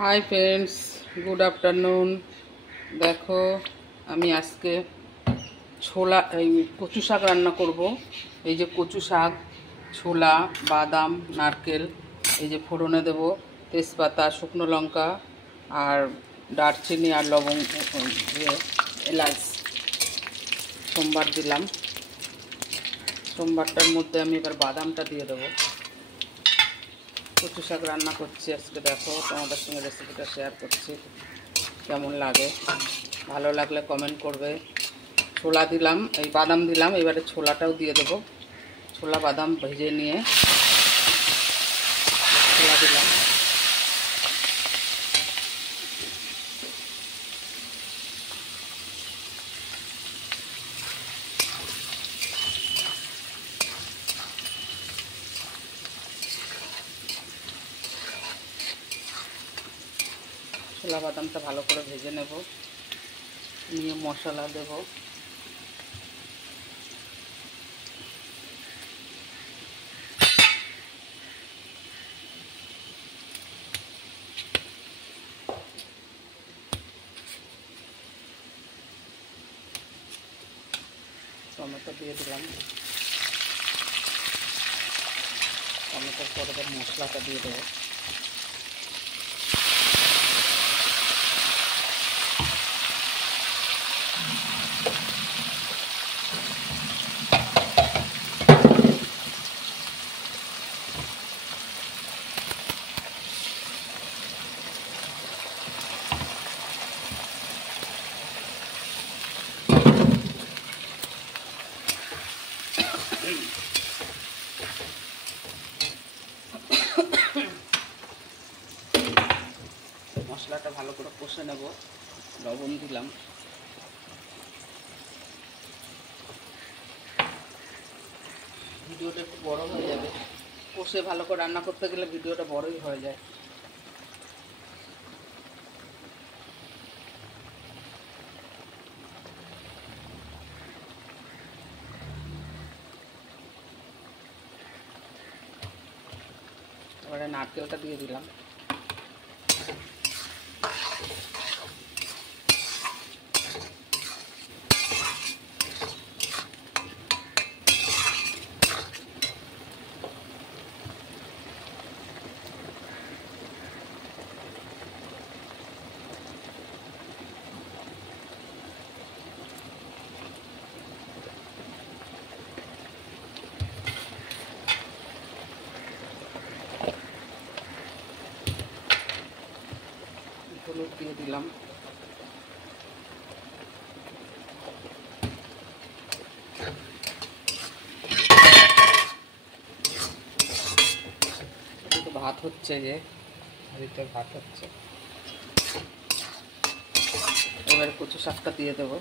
Hi friends, good afternoon. देखो আমি আজকে ছোলা কচু শাক রান্না করব। এই যে কচু শাক, ছোলা, বাদাম, নারকেল এই যে ফোড়নে দেব, তেজপাতা, শুকনো লঙ্কা আর দারচিনি আর লবঙ্গ, এলাচ সোমবার দিলাম। সোমবারটার মধ্যে আমি এবার বাদামটা দিয়ে দেবো। কচু শাক রান্না করছি আজকে। দেখো তোমাদের সঙ্গে রেসিপিটা শেয়ার করছি, কেমন লাগে। ভালো লাগলে কমেন্ট করবে। ছোলা দিলাম, এই বাদাম দিলাম, এবারে ছোলাটাও দিয়ে দেবো। ছোলা বাদাম ভেজে নিয়ে ছোলা দিলাম। ছোলা বাদামটা ভালো করে ভেজে নেব, নিয়ে মশলা দেব। টমেটো দিয়ে দিলাম। টমেটোর পরে মশলাটা দিয়ে দেবো। মশলাটা ভালো করে কষে নেব। লবণ দিলাম। ভিডিওটা একটু বড় হয়ে যাবে, কষে ভালো করে রান্না করতে গেলে ভিডিওটা বড়ই হয়ে যায়। এবারে নারকেলটা দিয়ে দিলাম। হলুদ দিয়ে দিলাম। ভাত হচ্ছে, যে ভাত হচ্ছে। এবারে কচু শাকটা দিয়ে দেবো।